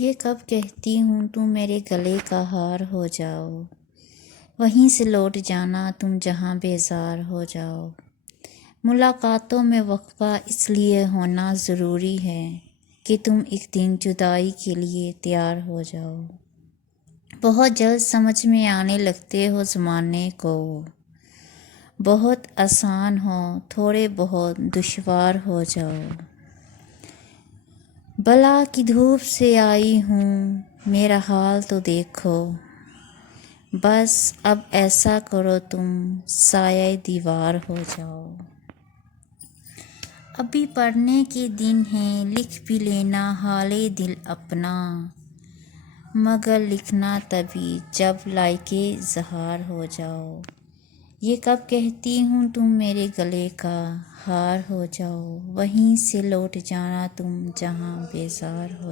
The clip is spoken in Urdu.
یہ کب کہتی ہوں تم میرے گلے کا ہار ہو جاؤ، وہیں سے لوٹ جانا تم جہاں بیزار ہو جاؤ۔ ملاقاتوں میں وقفہ اس لیے ہونا ضروری ہے کہ تم ایک دن جدائی کے لیے تیار ہو جاؤ۔ بہت جلد سمجھ میں آنے لگتے ہو زمانے کو، بہت آسان ہو تھوڑے بہت دشوار ہو جاؤ۔ بلا کی دھوپ سے آئی ہوں میرا حال تو دیکھو، بس اب ایسا کرو تم سایہ دیوار ہو جاؤ۔ ابھی پڑھنے کے دن ہیں لکھ بھی لینا حال دل اپنا، مگر لکھنا تبھی جب لائق اظہار ہو جاؤ۔ یہ کب کہتی ہوں تم میرے گلے کا ہار ہو جاؤ، وہیں سے لوٹ جانا تم جہاں بیزار ہو